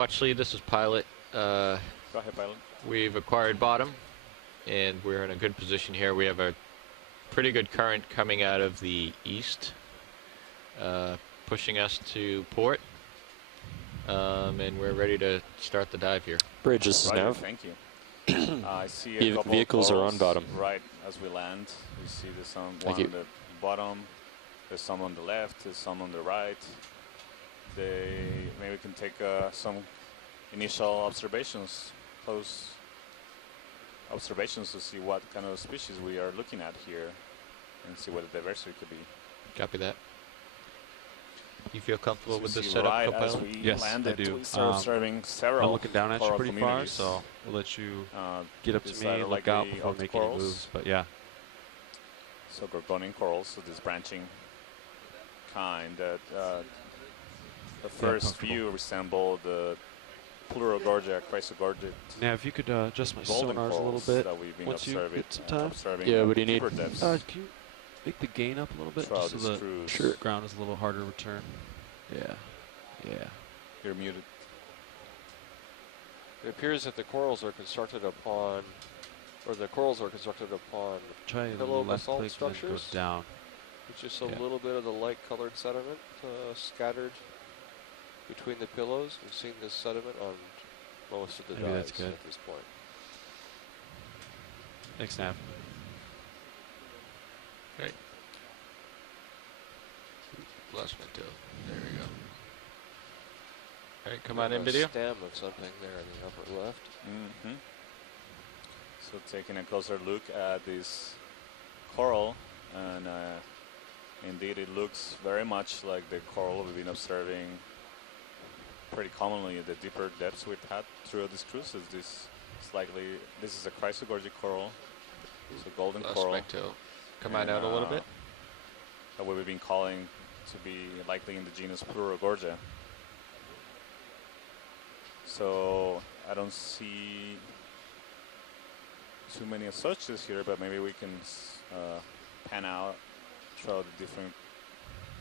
Watchley, this is Pilot. Go ahead, Pilot. We've acquired bottom, and we're in a good position here. We have a pretty good current coming out of the east, pushing us to port, and we're ready to start the dive here. Bridge, this is Nav. Thank you. I see a couple vehicles of are on bottom. Right as we land, we see there's some one on the bottom, there's some on the left, there's some on the right. Maybe we can take some initial observations, close observations to see what kind of species we are looking at here and see what the diversity could be. Copy that. You feel comfortable with this see setup, right Co-Pilot? as we Yes, landed, I do. we start observing several I'm looking down at you coral pretty far, communities. so I'll let you get up to these me are and look like out the before making any corals. moves. But yeah, So Gorgonian corals, so this branching kind that the first view resembled the Plurogorgia, Chrysogorgia. now if you could adjust my golden sonars a little corals bit that we've been once you observing, get some time. Yeah, what do you need? deeper depths Can you make the gain up a little bit throughout just so this the cruise. ground is a little harder to return? Yeah, yeah. You're muted. It appears that the corals are constructed upon, Try the pillow left basalt click and then go structures. down. It's just a Yeah. little bit of the light-colored sediment scattered between the pillows. We've seen this sediment on most of the Maybe that's dives good. at this point. Thanks, Nav. Great. Lost my tail. There we go. All right, come on in, A video. stem of something there in the upper left. Mm-hmm. So taking a closer look at this coral, and indeed it looks very much like the coral we've been observing pretty commonly at the deeper depths we've had throughout this cruise. This is a Chrysogorgia coral, it's a golden Lost coral. my tail. Come on out a little bit. That we've been calling to be likely in the genus Plurogorgia. So I don't see too many associates here, but maybe we can pan out throughout the different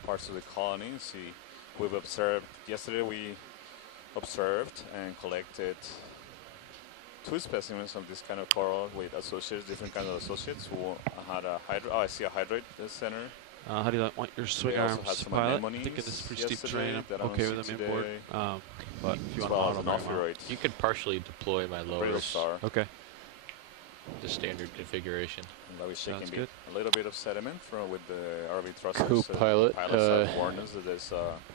parts of the colony and see. We've observed, yesterday we observed and collected 2 specimens of this kind of coral with associates, different kinds of associates who had a hydroid. Oh, I see a hydroid center. How do you want your swing We also had arms, some Pilot? I anemones think in this pretty steep yesterday terrain, that I I'm don't okay see with them inboard. today, But if you as want well as auto, an very well. ophiuroid. You could partially deploy my Brittle lowers, star. Okay. the standard configuration. And that was shaking Sounds a good. little bit of sediment from with the ROV thrusters. Co-pilot, pilots have warned us that there's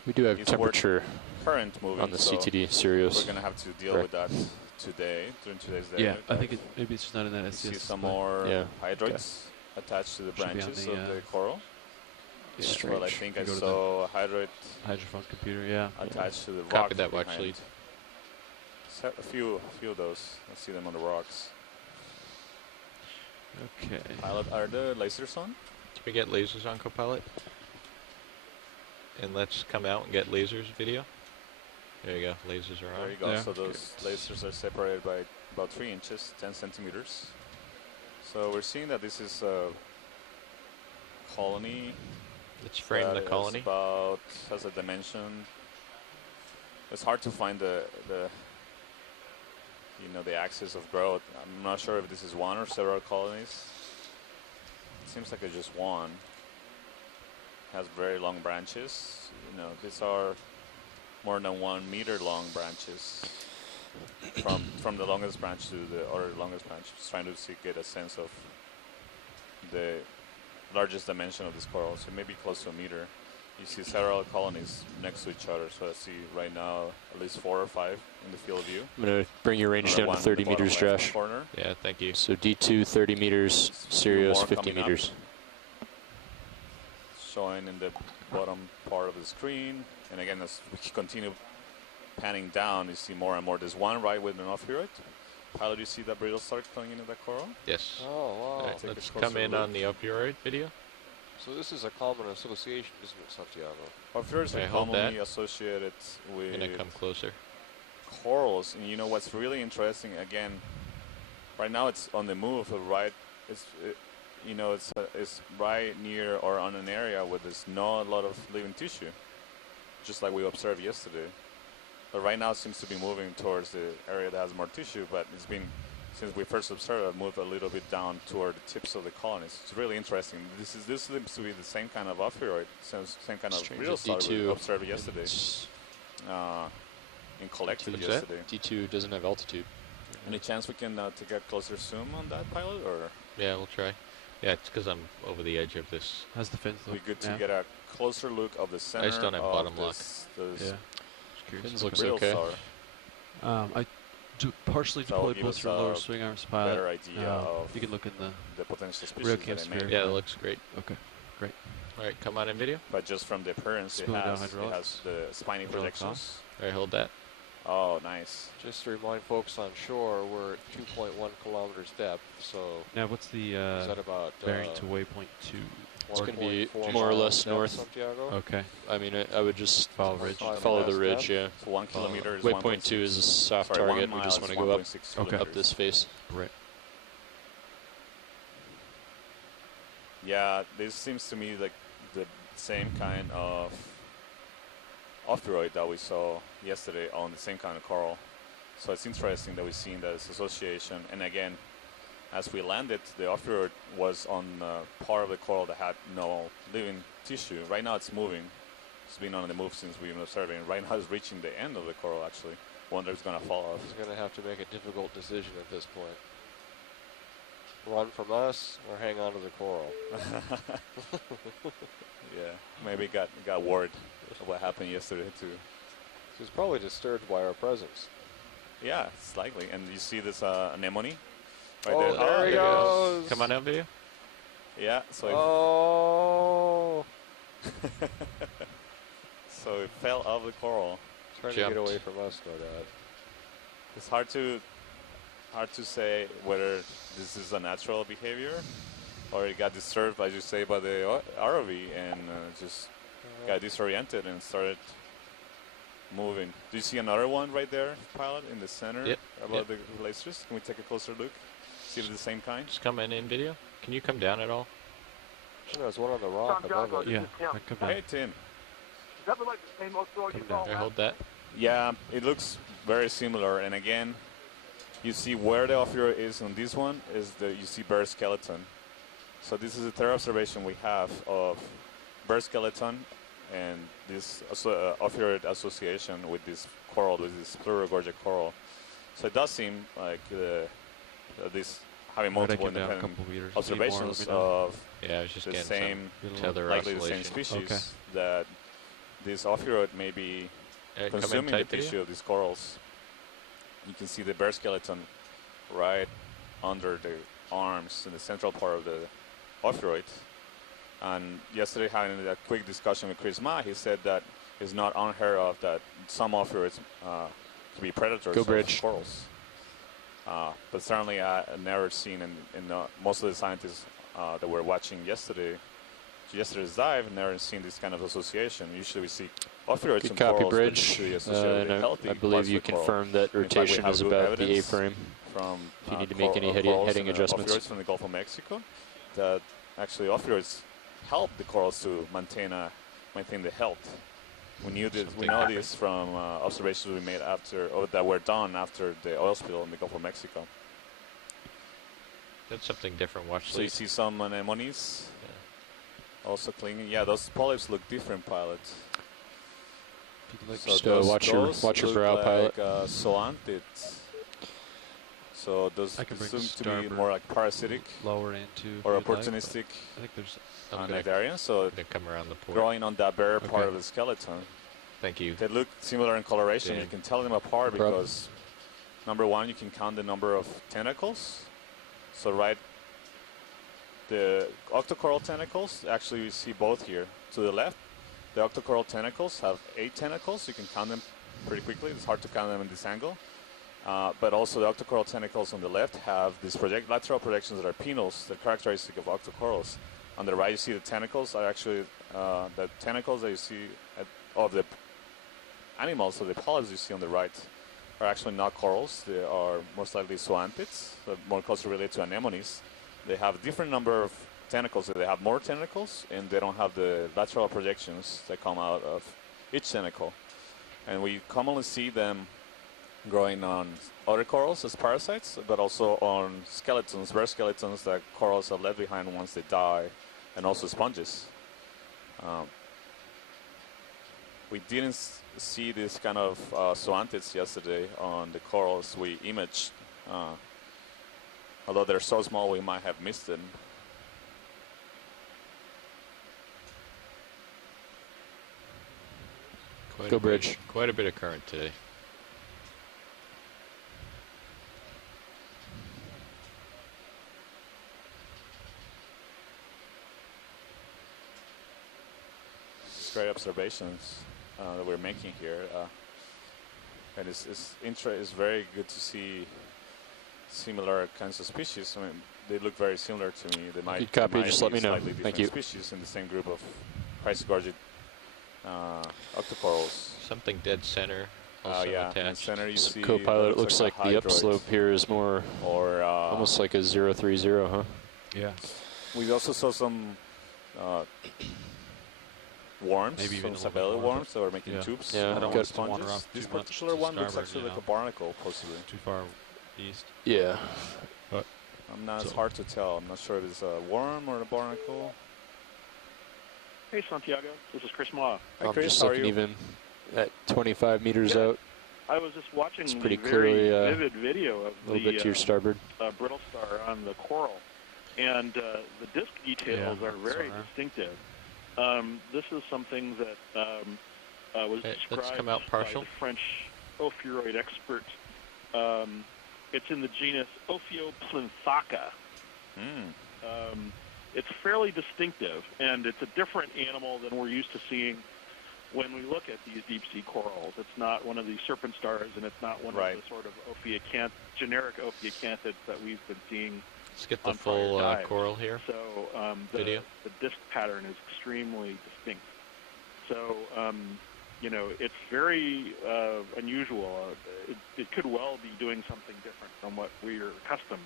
we do have it's temperature current moving on the so CTD we're Sirius. going to have to deal Correct. with that today, during today's day. Yeah, I think maybe it's just not in that You SCS. see some but more Yeah, hydroids attached to the Should be on branches the, of the coral. yeah, Strange. Well, I think I Go to saw a hydroid hydrophone computer, yeah. attached to the rock. Copy that, watch behind. lead. A few of those. I see them on the rocks. Okay. Pilot, are the lasers on? Can we get lasers on, Co-Pilot? And let's come out and get lasers video. There you go, lasers are on. There you go. Yeah. So those lasers are separated by about 3 inches, 10 centimeters. So we're seeing that this is a colony. Let's frame the that is colony. has a dimension. It's hard to find the axis of growth. I'm not sure if this is one or several colonies. It seems like it's just one. Has very long branches. These are more than 1 meter long branches. From the longest branch to the other longest branch. Just trying to get a sense of the largest dimension of this coral. So maybe close to a meter. You see several colonies next to each other. So I see right now at least 4 or 5 in the field of view. I'm going to bring your range Another down one to in the 30 bottom meters, left Josh. corner. Yeah, thank you. So D2, 30 meters, Sirius, more 50 coming up. meters. Showing in the bottom part of the screen. And again, as we continue panning down, you see more and more. There's one right with an ophiuroid. Pilot, you see that brittle start coming into that coral? Yes. Oh, All wow. right, Take a let's closer come in look. on the opioid video. So this is a common association, isn't it, Santiago? Ophiuroids Okay, are hold commonly that. associated with Gonna come closer. corals. And what's really interesting, again, right now it's on the move, right? It's right near or on an area where there's not a lot of living tissue, just like we observed yesterday. But right now it seems to be moving towards the area that has more tissue, but it's been, since we first observed it, moved a little bit down toward the tips of the colonies. It's really interesting. This seems to be the same kind of ophiuroid, same kind of Strange real that solid we D2 observed yesterday. In collective D2 yesterday. D2 doesn't have altitude. Any chance we can take a closer zoom on that pilot, or Yeah, we'll try. Yeah, it's because I'm over the edge of this. How's the fins be look? good to now? get a closer look of the center just don't have of bottom lock. this Yeah. Just curious. Fins looks real okay. SAR. I partially So deployed give both us your a lower swing arms better pilot. idea of You can look in the potential species real that cam it may sphere. be. Yeah, that looks great. Okay, great. All right, come on in video. But just from the appearance, it Smooth down has hydraulics. the spiny Hydraulics projections. All right, hold that. Oh, nice. Just to remind folks on shore, we're at 2.1 kilometers depth, so Now, what's the is that about bearing to waypoint 2? It's gonna be 1.4 more or miles less depth, north. Santiago? Okay. I mean, I would just Follow ridge. follow the ridge, yeah. So 1 kilometer is Waypoint 2 is a soft target. We just want to go up, Okay. up this face. Right. Yeah, this seems to me like the same kind of ophiuroid that we saw yesterday on the same kind of coral. So it's interesting that we've seen this association. And again, as we landed, the ophiuroid was on part of the coral that had no living tissue. Right now it's moving. It's been on the move since we've been observing. Right now it's reaching the end of the coral, actually. Wonder if it's going to fall off. He's going to have to make a difficult decision at this point. Run from us or hang on to the coral. Yeah, maybe got word of what happened yesterday too. He's probably disturbed by our presence. Yeah, it's likely. And you see this anemone right Oh, there. there he it goes. Come on out, video. Yeah, so Oh! so it fell off the coral. Trying Jumped. to get away from us, no doubt. It's hard to say whether this is a natural behavior or it got disturbed, as you say, by the ROV and just got disoriented and started moving. Do you see another one right there, pilot, in the center Yep. above the glaciers? Can we take a closer look? See if it's the same kind? Just come in video. Can you come down at all? There's one on the rock above it. Yeah, I come down. Hey, Tim. Come down. All right, hold that. Yeah, it looks very similar. And again, you see where the ophiuroid is on this one is you see bird skeleton. So this is the third observation we have of bird skeleton and this ophiuroid association with this coral, with this plurigorgia coral. So it does seem like this having multiple Down a independent couple meters. observations Need more, let me know. of Yeah, I was just the getting same, some Little- tether likely the same oscillation. species Okay. that this ophiuroid may be All right, come in consuming the tight video. tissue of these corals. You can see the bear skeleton right under the arms in the central part of the ophiuroid. And yesterday, having a quick discussion with Chris Ma, he said that it's not unheard of that some ophiuroids could be predators Go of bridge. corals. But certainly, I've never seen in most of the scientists that were watching yesterday's dive, never seen this kind of association. Usually, we see ophiuroids Good in copy, corals, but bridge. usually associated with healthy I believe parts you of the coral. confirmed that fact, we rotation have is good about the evidence A-frame. From If you need to make any heading corals and adjustments. ophiuroids from the Gulf of Mexico, that actually ophiuroids help the corals to maintain the health. We knew this. We Something know different. this from observations we made that were done after the oil spill in the Gulf of Mexico. That's something different. Watch So you these. see some anemones also clinging. Yeah, those polyps look different, pilot. Like Just, watch your look brow, like, pilot. zoanthids. So those I can bring seem to be starboard more like parasitic lower into or if you'd like, but opportunistic I think there's I'm gonna, cnidarians. So gonna come around the port. growing on that bare part Okay. of the skeleton. Thank you. They look similar in coloration. Yeah. You can tell them apart No problem. because, number one, you can count the number of tentacles. So the octocoral tentacles, actually you see both here. To the left, the octocoral tentacles have 8 tentacles. You can count them pretty quickly. It's hard to count them in this angle. But also the octocoral tentacles on the left have these lateral projections that are penals, the characteristic of octocorals. On the right, you see the tentacles are actually the tentacles that you see of the animals, so the polyps you see on the right, are actually not corals. They are most likely zoanthids, so more closely related to anemones. They have a different number of tentacles. So they have more tentacles, and they don't have the lateral projections that come out of each tentacle. And we commonly see them growing on other corals as parasites, but also on skeletons, rare skeletons that corals have left behind once they die, and also sponges. We didn't see this kind of zoanthids yesterday on the corals we imaged. Although they're so small, we might have missed them. Go bridge. Quite a bit of current today. It's great observations that we're making here. And it's very good to see similar kinds of species. I mean, they look very similar to me. They might, copy, just let me know. Slightly Thank different you. species in the same group of chrysogorgid octocorals. Something dead center. Also Yeah, in attached. center you see Co-pilot, it looks like the hydroid. upslope here is more Or almost like a 030, huh? Yeah. we also saw some worms, Maybe even some a little bit sabella more, worms that were making yeah. tubes. Yeah, I don't got want us to wander sponges. off This too much particular to one looks starboard, actually you like a know. barnacle, possibly. Too far east. Yeah. It's hard to tell. I'm not sure if it's a worm or a barnacle. Hey, Santiago. This is Chris Ma. Hi, I'm Chris, just how are looking you? even at 25 meters Good. out. I was just watching It's the pretty very clearly, vivid video of A little bit to your starboard. brittle star on the coral, and the disc details Yeah, are very sorry. distinctive. This is something that was Hey, let's described come out partial. by the French ophiuroid expert. It's in the genus Ophioplinthaka. It's fairly distinctive, and it's a different animal than we're used to seeing when we look at these deep-sea corals. It's not one of these serpent stars, and it's not one Right. of the sort of generic ophiacanthids that we've been seeing. Let's get the on prior full dives. coral here. So Video. the disc pattern is extremely distinct. So, it's very unusual. It could well be doing something different from what we're accustomed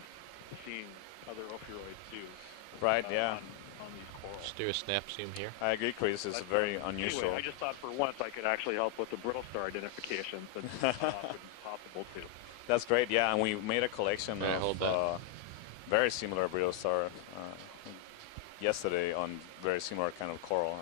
to seeing other ophiuroids do. Right, yeah. On these corals. Let's do a snap zoom here. I agree, Chris. It's But, very unusual. Anyway, I just thought for once I could actually help with the brittle star identification, since it's not often possible to. That's great, yeah. And we made a collection Yeah, hold that. of very similar brittle star yesterday on very similar kind of coral.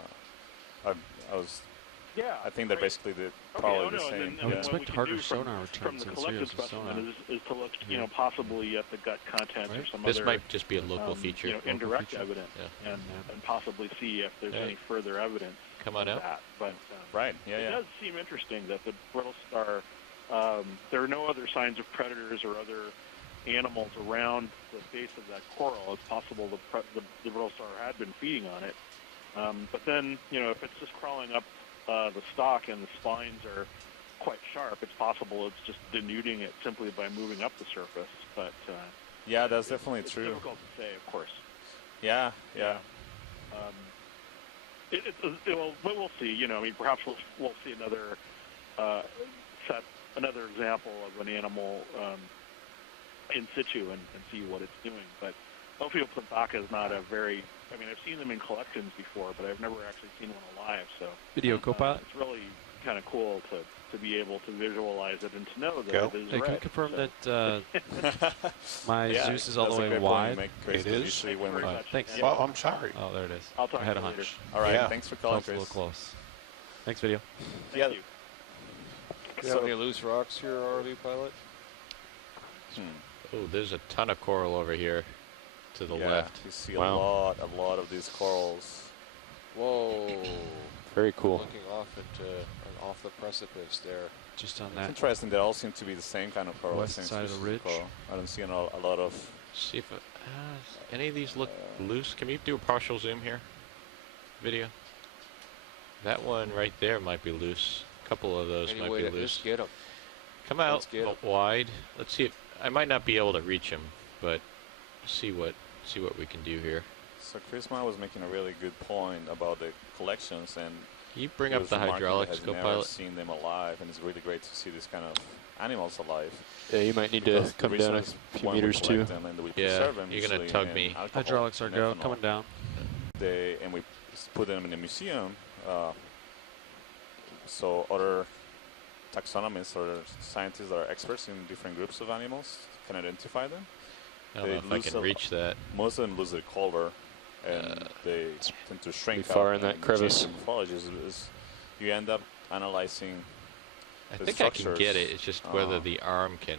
I think they're great. basically probably the same. And I would then expect what we can harder do from sonar returns the than collected serious sonar. specimen is to look, possibly at the gut contents or Right. some This other might just be a local feature. indirect feature. evidence, Yeah. and possibly see if there's Right. any further evidence Come on of out. that. But Right, it yeah. does seem interesting that the brittle star, there are no other signs of predators or other animals around the base of that coral. It's possible the brittle star had been feeding on it. But then, if it's just crawling up the stalk and the spines are quite sharp, it's possible it's just denuding it simply by moving up the surface. But Yeah, that's definitely it's true. difficult to say, of course. Yeah. We'll see. Perhaps we'll see another another example of an animal in situ and see what it's doing. But Ophioplinthaka is not a very. I've seen them in collections before, but I've never actually seen one alive. So Video co-pilot. it's really kind of cool to be able to visualize it and to know that Go. it is Hey, can you red. confirm So- that my Yeah, Zeus is all the that's a way great point you wide? make, Chris, It is? usually when Very we- much. Thanks. Yeah. Well, I'm sorry. Oh, there it is. I'll talk I had to a you later. hunch. All right, Yeah. thanks for calling, Felt a little Chris. close. Thanks, video. Thank Yeah. you. Do you have any loose rocks here, ROV pilot? Oh, there's a ton of coral over here to the Yeah, left. you see Wow. a lot of these corals. Whoa. Very cool. Looking off the precipice there. Just on It's that. interesting. They all seem to be the same kind of coral. West same side of the species ridge. coral. I don't see a lot of. See if any of these look loose. Can we do a partial zoom here? Video. That one right there might be loose. A couple of those Any might way be to loose. just get them. Come out let's get 'em. wide. Let's see if I might not be able to reach him, but see what we can do here. So Chris Ma was making a really good point about the collections, and Can you bring he up was the remarking that hydraulics, has never co-pilot? seen them alive, and it's really great to see this kind of animals alive. Yeah, you might need to Because the come down a reason is few when we meters collect too. them and we Yeah, preserve them you're gonna usually tug in me. alcohol Hydraulics are and go. ethanol. Coming down. And we put them in a museum, so other taxonomists or scientists that are experts in different groups of animals can identify them. I don't know if I can reach that. Most of them lose their color, and they tend to shrink far out. in that and crevice. change their morphology is you end up analyzing I the think I can get structures, it. It's just whether the arm can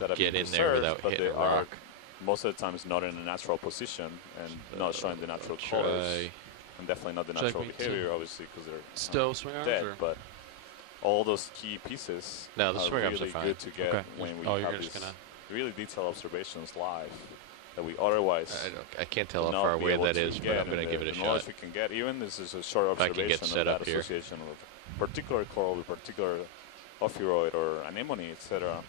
that have get been in there preserved, without but hitting they a are rock. most of the times not in a natural position and not showing the natural Try. colors, and definitely not the Would you like natural me to behavior, obviously, because they're Still swing arms, dead. or? But all those key pieces No, the are swing arms are really fine. good to get Okay. when we Oh, you're have just these gonna. really detailed observations live that we otherwise I can't tell would how not far be away able that to is, but get, I'm going to and give it a the shot. knowledge we can get, even this is a short If I can observation get set of that up here. association of particular coral with particular ophiuroid or anemone, etc.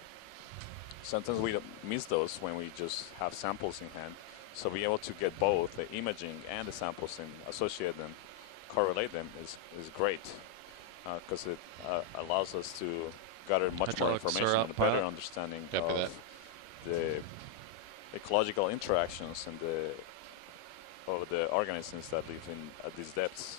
Sometimes we miss those when we just have samples in hand. So being able to get both the imaging and the samples and associate them, correlate them is great, because it allows us to gather much more Hydraulic information syrup, and a better pilot. understanding Copy of that. the ecological interactions and the organisms that live at these depths.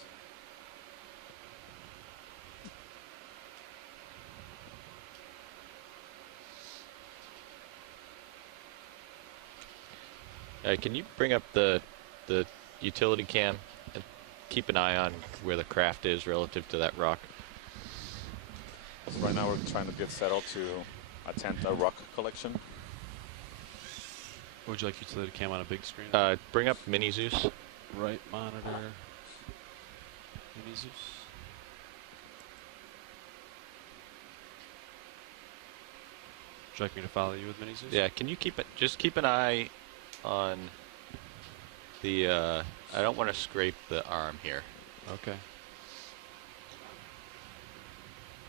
Can you bring up the utility cam and keep an eye on where the craft is relative to that rock? So right now we're trying to get settled to attempt a rock collection. Would you like utility cam on a big screen? Bring up Mini Zeus. Right monitor. Mini Zeus. Would you like me to follow you with Mini Zeus? Yeah, can you just keep an eye on the, I don't want to scrape the arm here. Okay.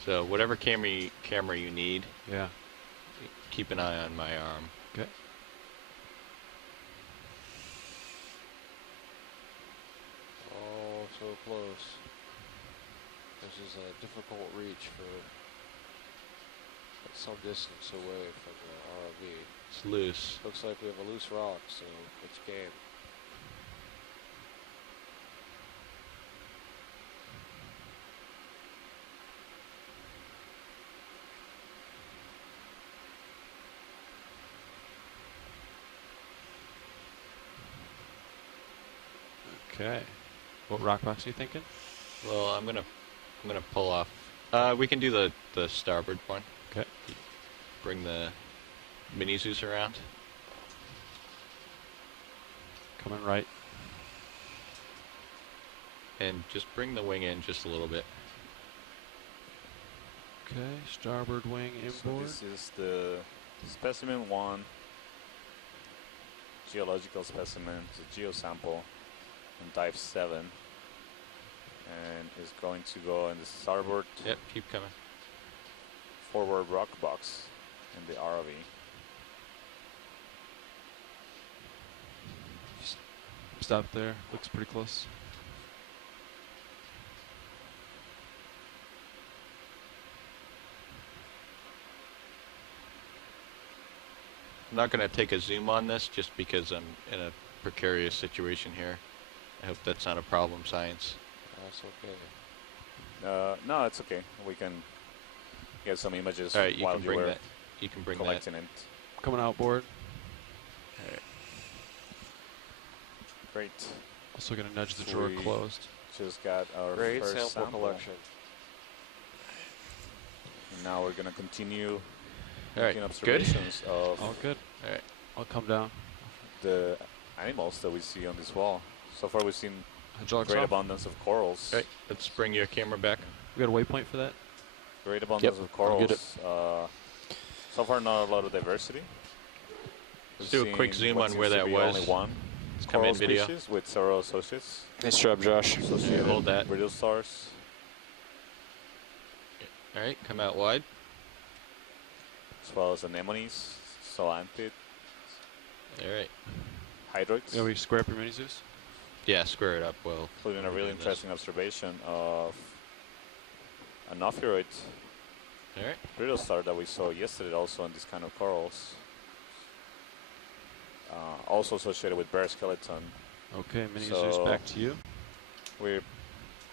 So whatever camera you need, Yeah. keep an eye on my arm. Okay. Oh, so close. This is a difficult reach for some distance away from the ROV. It's loose. Looks like we have a loose rock, so it's game. Okay. What rock box are you thinking? Well, I'm gonna pull off. We can do the starboard one. Okay. Bring the Mini Zeus around. Coming right. And just bring the wing in just a little bit. Okay. Starboard wing So inboard. this is the specimen 1, geological specimen, it's a geosample in dive 7, and is going to go in the starboard Yep, keep coming. forward rock box in the ROV. Stop there. Looks pretty close. I'm not going to take a zoom on this just because I'm in a precarious situation here. I hope that's not a problem, science. That's okay. No, it's okay. We can get some images All right, you while can you bring were that. You can bring that. collecting it. Coming outboard. All right. Great. Also gonna nudge the drawer Sweet. closed. Just got our Great first sample collection. And now we're going to continue All right, making good. observations of All good. All right. I'll come down. the animals that we see on this wall. So far we've seen Hydraulics great off. abundance of corals. All right, let's bring your camera back. We got a waypoint for that. Great abundance of I'll get corals. So far not a lot of diversity. Let's We've do a quick seen zoom what on seems where to that be was. Only one Let's come coral in video. species with several associates. Nice job, Josh. Associated hold that. brittle stars. All right, come out wide. As well as anemones, solanthid, All right. hydroids. Yeah, we square up your Mini Zeus. Yeah, square it up well. Including a really Doing this. interesting observation of an ophiuroid All right. brittle star that we saw yesterday also on this kind of corals. Also associated with bear skeleton. Okay, Mini So- Zeus back to you. We're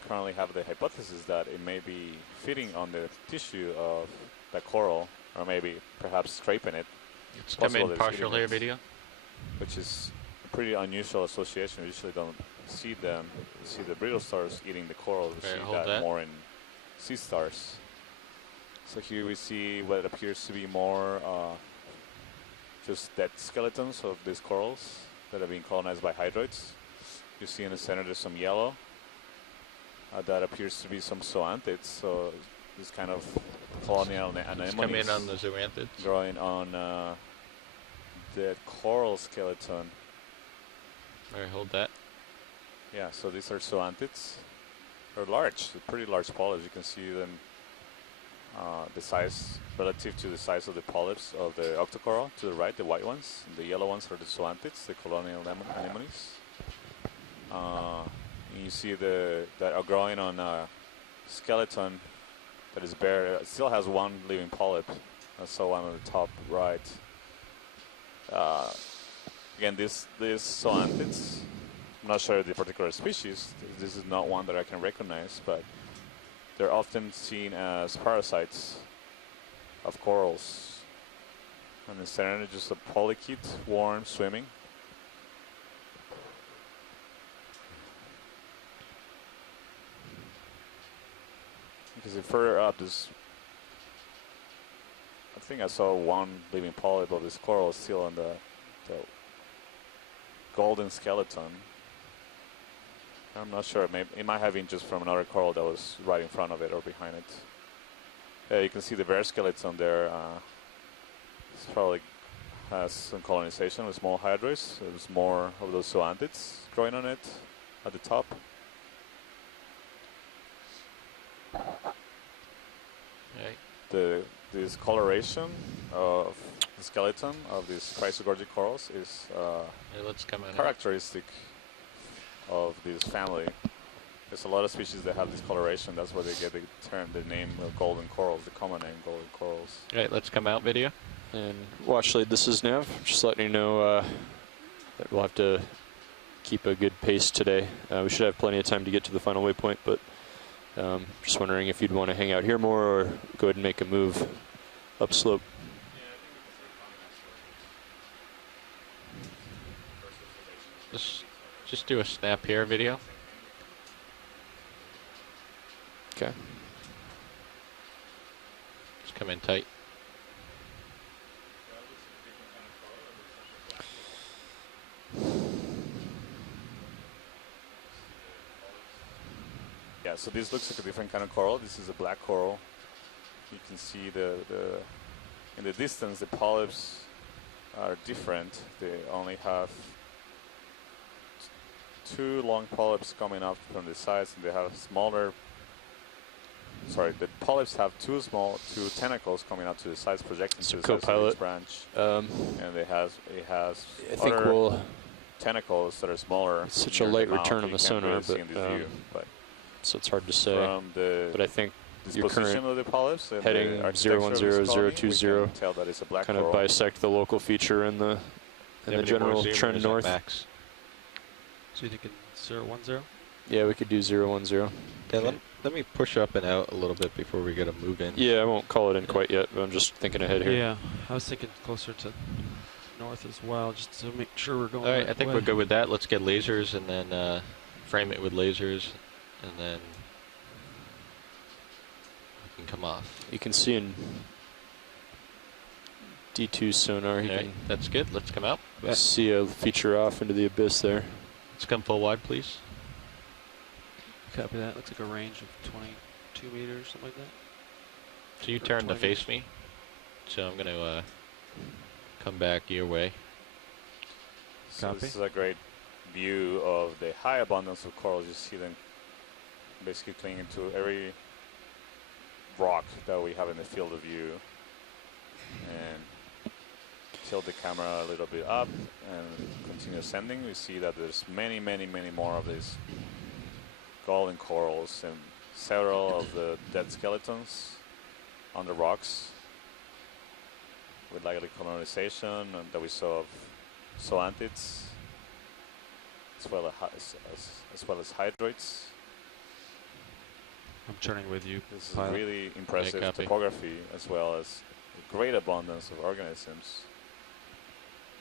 currently have the hypothesis that it may be feeding on the tissue of the coral, or maybe perhaps scraping it, Let's come possible in that it's partial eating here it. video. which is a pretty unusual association. We usually don't see them. You see the brittle stars eating the coral. We Okay, see hold that, that. more in sea stars. So here we see what appears to be more just dead skeletons of these corals that have been colonized by hydroids. You see in the center there's some yellow. That appears to be some zoanthids. So this kind of colonial Let's come in anemones on the zoanthids. growing on the coral skeleton. All right, hold that. Yeah, so these are zoanthids. They're large, pretty large polyps. You can see them, the size relative to the size of the polyps of the octocoral to the right, the white ones. And the yellow ones are the zoanthids, the colonial anemones. And you see that are growing on a skeleton that is bare. It still has one living polyp. I saw one on the top right. Again, these zoanthids, I'm not sure the particular species. This is not one that I can recognize, but they're often seen as parasites of corals. And the center is just a polychaete worm swimming. Because if further up, I think I saw one living polyp of this coral still on the golden skeleton. I'm not sure. Maybe it might have been just from another coral that was right in front of it or behind it. You can see the bare skeleton there. This probably has some colonization with small hydroids. There's more of those zoanthids growing on it at the top. Right. This coloration of the skeleton of these chrysogorgic corals is Hey, let's come in. characteristic of this family. There's a lot of species that have this coloration. That's why they get the name of golden corals, the common name golden corals. All right, let's come out video. And watch lead, this is Nav. Just letting you know that we'll have to keep a good pace today. We should have plenty of time to get to the final waypoint, but just wondering if you'd want to hang out here more or go ahead and make a move upslope. Just do a snap here video. Okay. Just come in tight. Yeah, so this looks like a different kind of coral. This is a black coral. You can see in the distance the polyps are different. They only have two long polyps coming up from the sides, and they have smaller. Sorry, the polyps have two tentacles coming up to the sides, projecting to the sides of each branch. And it has I think we'll tentacles that are smaller. It's such a light return on the sonar, but so it's hard to say. But I think your position current of the polyps and heading the architecture of this colony, 010020 we can tell that it's a black kind coral. of bisect the local feature and the general trend north. Max. So you thinking 010? Yeah, we could do 010. Okay, let me push up and out a little bit before we get a move in. Yeah, I won't call it in quite yet, but I'm just thinking ahead here. Yeah, I was thinking closer to north as well, just to make sure we're going. All right, right I think way. we're good with that. Let's get lasers and then frame it with lasers, and then we can come off. You can see in D2 sonar, you All right, that's good. Let's come out. can see a feature off into the abyss there. Let's come full wide, please. Copy that. Looks like a range of 22 meters, something like that. So you Or turn to 20 face me. So I'm going to come back your way. So Copy. this is a great view of the high abundance of corals. You see them basically clinging to every rock that we have in the field of view. And tilt the camera a little bit up and continue ascending. We see that there's many, many, many more of these golden corals and several of the dead skeletons on the rocks with likely colonization that we saw of zoanthids as well as hydroids. I'm turning with you. This is pilot. really impressive copy. topography as well as a great abundance of organisms.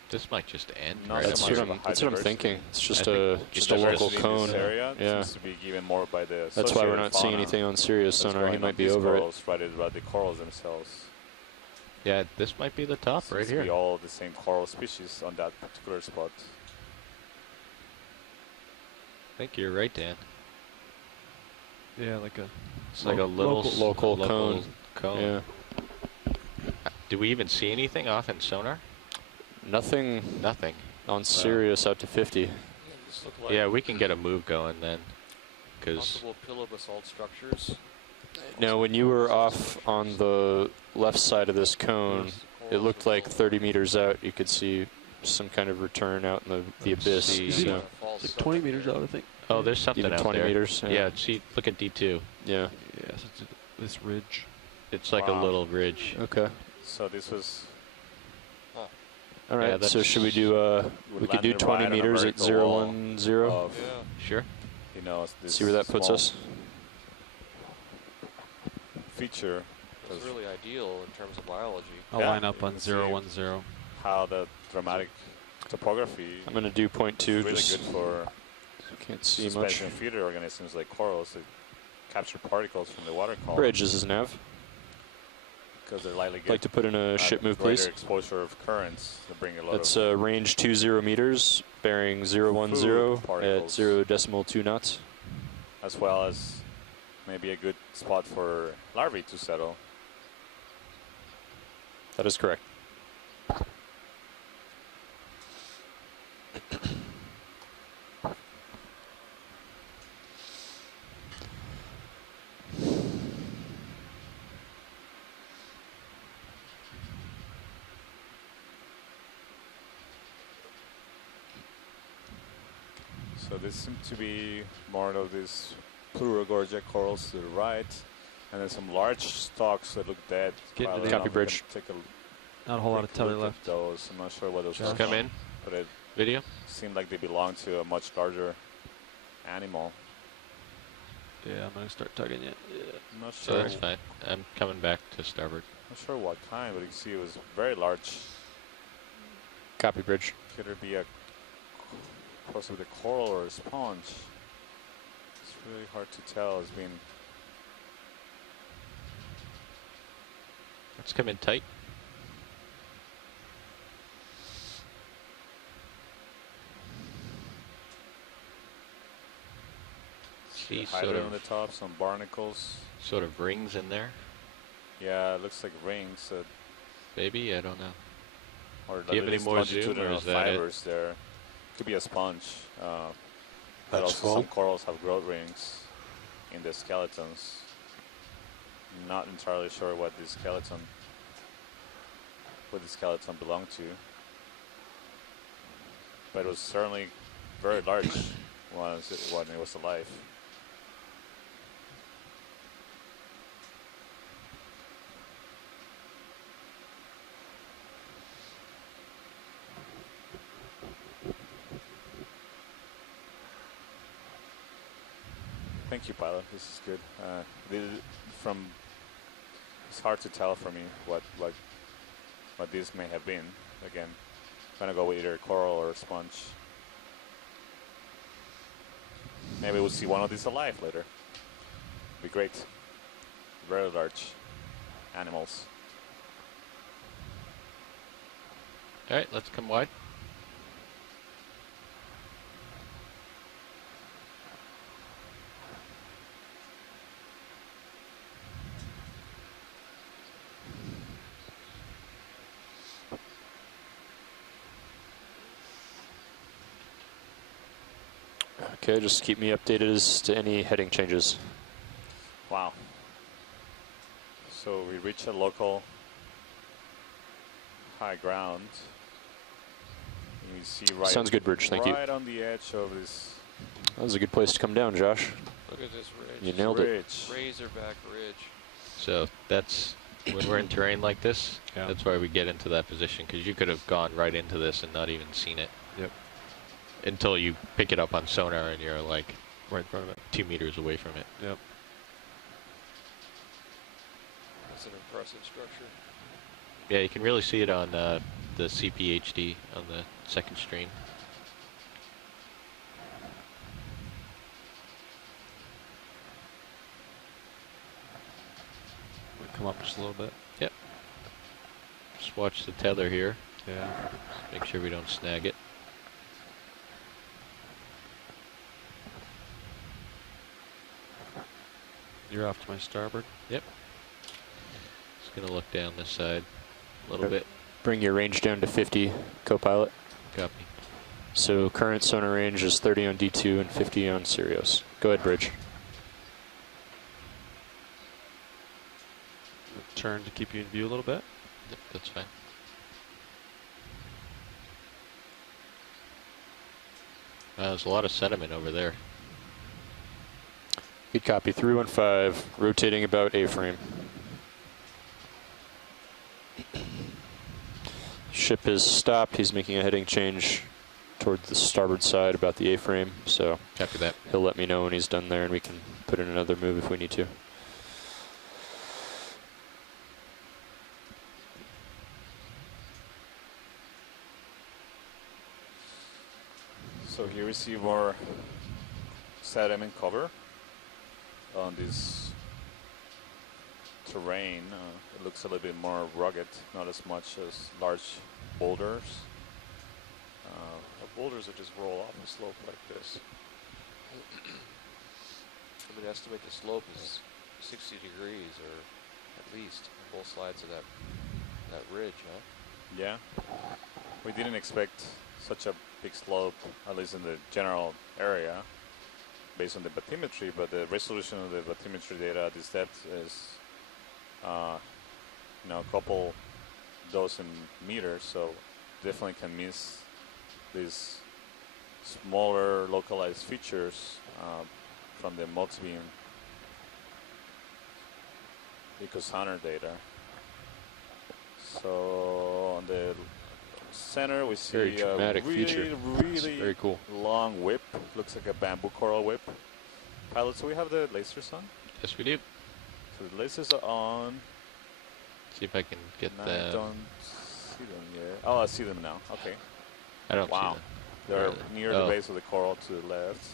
This might just end. Not Right so That's much what of a I'm. high That's what I'm diversity. thinking. It's just I a think just a local Diversity in cone. this area Yeah. seems to be given more by the That's why we're not associated seeing fauna anything on Sirius that's sonar. He growing might up be these over it. corals rather than the corals themselves. Yeah, this might be the top Seems right to be here. all the same coral species on that particular spot. I think you're right, Dan. Yeah, like a. It's like a little local cone. cone. Yeah. Do we even see anything off in sonar? Nothing Nothing. on Sirius out to 50. This look like Yeah, we can get a move going then, because possible pillow basalt structures. Now, when you were off on the left side of this cone, it looked like 30 meters out you could see some kind of return out in the abyss. see. So It's like 20 meters out, I think. oh, there's something even out 20 there. meters. Yeah, see, look at D2. Yeah. Yeah, so it's this ridge. It's like Wow. a little ridge. Okay. So this was All right. that's- So should we do? We could do landed 20 right on a meters at vertical wall 010. of, Yeah. Sure. you know, this See where that puts small us. feature. It's really ideal in terms of biology. I'll Yeah, line up you on can see 010. How the dramatic topography I'm gonna do 0.2. is really Just good for can't see much. suspension feeder organisms like corals that capture particles from the water column Bridge, this is Nav. because they're likely I'd like to put in a ship move, greater please. exposure of currents that bring a lot That's of range 20 meters, bearing 010 at particles. 0.2 knots. as well as maybe a good spot for larvae to settle. That is correct. So this seems to be more of these plurogorgia corals to the right, and then some large stalks that look dead. Get into Well, the- I don't Copy think I bridge. can Take a Not a whole lot of quick tether look left. at those. I'm not sure what those Just are, come in. but it Video. seemed like they belong to a much larger animal. Yeah, I'm going to start tugging it. Yeah. I'm not So sure. that's fine. I'm coming back to starboard. Not sure what kind, but you can see it was very large. Copy bridge. Could it be a possibly a coral or a sponge? It's really hard to tell. It's been Let's come in tight. See hydra on the top, some barnacles. sort of rings in there. Yeah, it looks like rings. Maybe, I don't know. Or Do you have any more zoom, or longitudinal is that it? fibers there. Could be a sponge. But That's also full. some corals have growth rings in the skeletons. Not entirely sure what the skeleton belonged to. But it was certainly very large when it was alive. Thank you, pilot. This is good. It's hard to tell for me what this may have been. Again, gonna go with either coral or sponge. Maybe we'll see one of these alive later. Be great. Very large animals. All right, let's come wide. Okay, just keep me updated as to any heading changes. Wow. So we reach a local high ground. You see right. Sounds good, Bridge. Thank you. Right on the edge of this That was a good place to come down, Josh. Look at this ridge. You nailed it. ridge. Razorback ridge. So that's when we're in terrain like this. Yeah. That's why we get into that position, because you could have gone right into this and not even seen it. Yep. Until you pick it up on sonar and you're like Right in front of it. 2 meters away from it. Yep. fluorescent structure. Yeah, you can really see it on the CPHD on the second stream. Come up just a little bit. Yep. Just watch the tether here. Yeah. Just make sure we don't snag it. You're off to my starboard. Yep. Just gonna look down this side a little bit. Bring your range down to 50, co-pilot. Copy. So current sonar range is 30 on D2 and 50 on Sirius. Go ahead, Bridge. Turn to keep you in view a little bit. Yep, that's fine. There's a lot of sediment over there. Good copy. 315, rotating about A-frame. Ship has stopped. He's making a heading change toward the starboard side about the A-frame. So Copy that. he'll let me know when he's done there, and we can put in another move if we need to. So here we see more sediment cover on this terrain. It looks a little bit more rugged, not as much as large boulders. Boulders that just roll off a slope like this. I mean, estimate the slope is 60 degrees or at least on both sides of that ridge, huh? Yeah, we didn't expect such a big slope, at least in the general area, based on the bathymetry, but the resolution of the bathymetry data at this depth is, you know, a couple dozen meters, so definitely can miss these smaller localized features from the multi-beam ecosonar data. So on the center we see Very a dramatic really, feature. really Very cool. long whip. Looks like a bamboo coral whip. Pilot, so we have the lasers on? Yes, we do. So the lasers are on. See if I can get I the. don't see them yet. Oh, I see them now. Okay. I don't Wow. see them. They're Really? near the base of the coral to the left.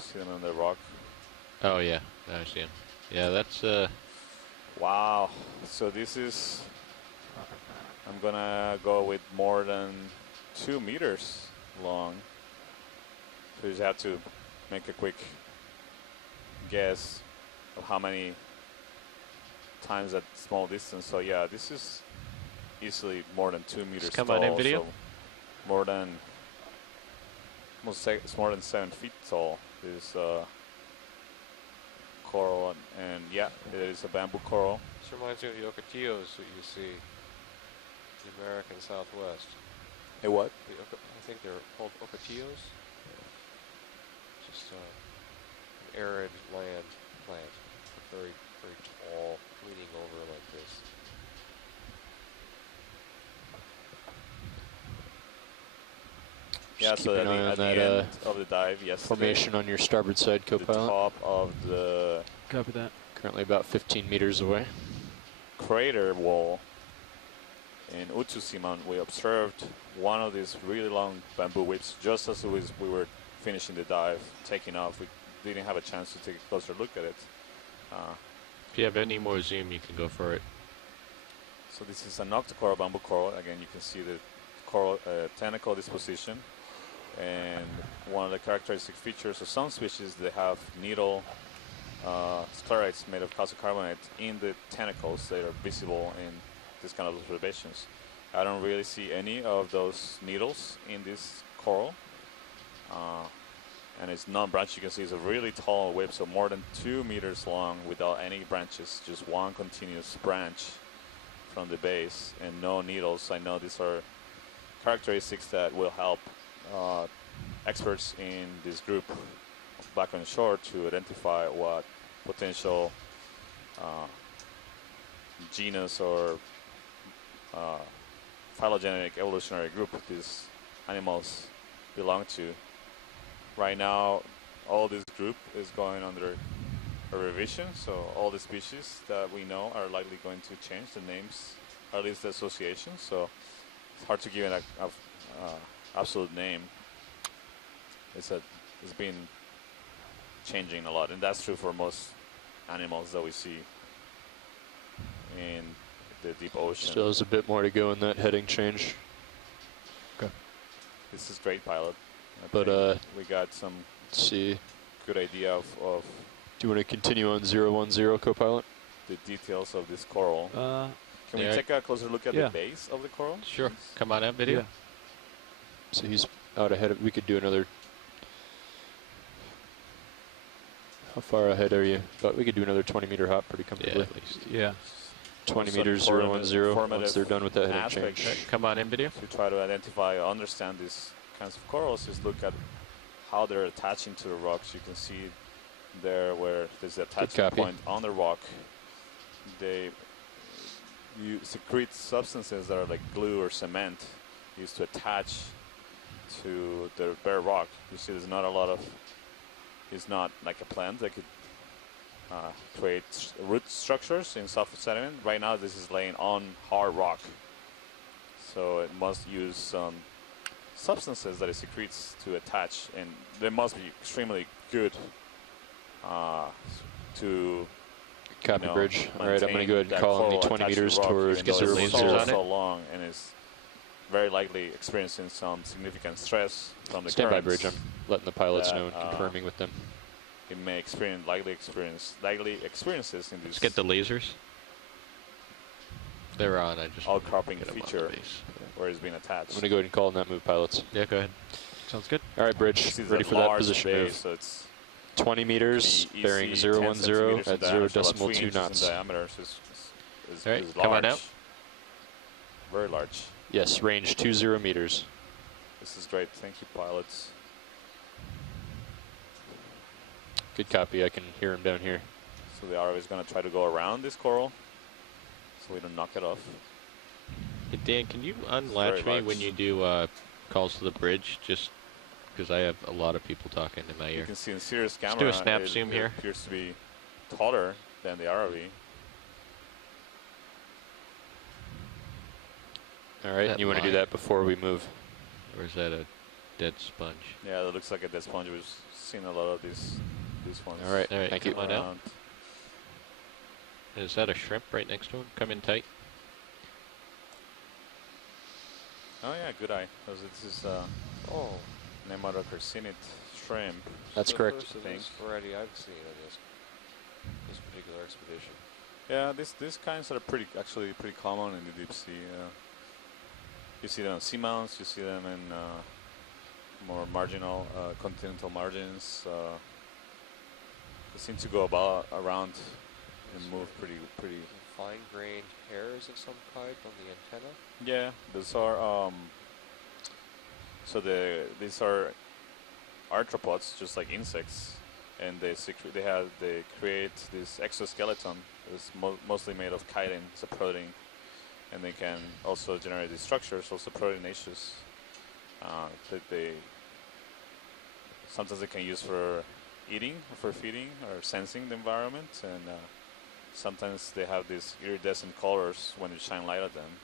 See them on the rock. Oh yeah, now I see them. Yeah, that's Wow. So this is, I'm gonna go with more than 2 meters long. So you just have to make a quick guess of how many times that small distance. So yeah, this is easily more than 2 meters come tall. on in video. So more than, it's more than 7 feet tall. This coral, and yeah, it is a bamboo coral. This reminds me of the Okeanos that you see in the American Southwest. Hey, what? I think they're called Okeanos. Just an arid land plant, very, very tall, leaning over like this. Yeah, Just so keep at an eye the, on at the that end of the dive yesterday, formation on your starboard side, the co-pilot. top of the Copy that. Currently about 15 meters away. crater wall in Utsushima, we observed one of these really long bamboo whips just as we were finishing the dive, taking off. We didn't have a chance to take a closer look at it. if you have any more zoom, you can go for it. So this is an octocoral bamboo coral. Again, you can see the coral tentacle disposition. And one of the characteristic features of some species, they have needle sclerites made of calcium carbonate in the tentacles that are visible in this kind of observations. I don't really see any of those needles in this coral. And it's non-branched. You can see it's a really tall whip, so more than 2 meters long without any branches, just one continuous branch from the base and no needles. I know these are characteristics that will help experts in this group back on shore to identify what potential genus or phylogenetic evolutionary group these animals belong to. Right now, all this group is going under a revision. So all the species that we know are likely going to change the names, or at least the association. So it's hard to give it a absolute name. It's been changing a lot, and that's true for most animals that we see in the deep ocean. Still has a bit more to go in that heading change. Okay. This is great, pilot. I But think we got some let's see. good idea of Do you want to continue on 010, co-pilot? the details of this coral. Can we Yeah. take a closer look at Yeah. the base of the coral? Sure. please? Come on out, video. Yeah. So he's out ahead of, we could do another. How far ahead are you? But we could do another 20-meter hop pretty Yeah, comfortably. at least. Yeah. 20 Also meters, informative- 010, once informative they're done with that heading aspect change. Alright, come on in, video. To try to identify or understand these kinds of corals is look at how they're attaching to the rocks. You can see there where there's an attachment copy. point on the rock. You secrete substances that are like glue or cement used to attach to the bare rock. You see there's not a lot of, it's not like a plant that could create root structures in soft sediment. Right now this is laying on hard rock. So it must use some substances that it secretes to attach, and they must be extremely good to Copy, bridge. All right, I'm going to maintain go ahead and that call on the coral 20 attached to meters rock, towards even though the it's 010. so long, and is very likely experiencing some significant stress from the Stand by, currents. bridge. I'm letting the pilots that, know and confirming with them. It may likely experiences in Let's this get the lasers. They're on. I just outcropping get 'em on the feature base. where it's being attached. I'm going to go ahead and call on that move, pilots. Yeah, go ahead. Sounds good. All right, bridge. This is Ready a for that large position base, move. so it's 20 meters, pretty bearing easy, 010 10 centimeters in at diameter, so about 3 0.2 inches knots. in diameter, so is All right, is come on large. out. Very large. Yes, range 20 meters. This is great. Thank you, pilots. Good copy. I can hear him down here. So the ROV is going to try to go around this coral so we don't knock it off. Hey, Dan, can you very unlatch me large. when you do calls to the bridge? Just because I have a lot of people talking in my You ear. can see in serious Let's camera, do a snap it, zoom it here. appears to be taller than the ROV. All right, That you want to do line. that before we move? Or is that a dead sponge? Yeah, that looks like a dead sponge. We've seen a lot of these ones. All right, All right, thank you. come on out. around. Is that a shrimp right next to him? Come in tight. Oh yeah, good eye. This is Oh, Nematocarcinid shrimp. That's the correct. first of this variety I've seen in this particular expedition. Yeah, these kinds are actually pretty common in the deep sea. You see them on seamounts. You see them in more marginal continental margins. They seem to go around and move pretty. Fine-grained hairs of some kind on the antenna. Yeah, those are these are arthropods, just like insects, and they create this exoskeleton. It's mostly made of chitin, it's a protein, and they can also generate these structures, also proteinaceous. That sometimes they can use for eating, for feeding, or sensing the environment, and sometimes they have these iridescent colors when you shine light at them.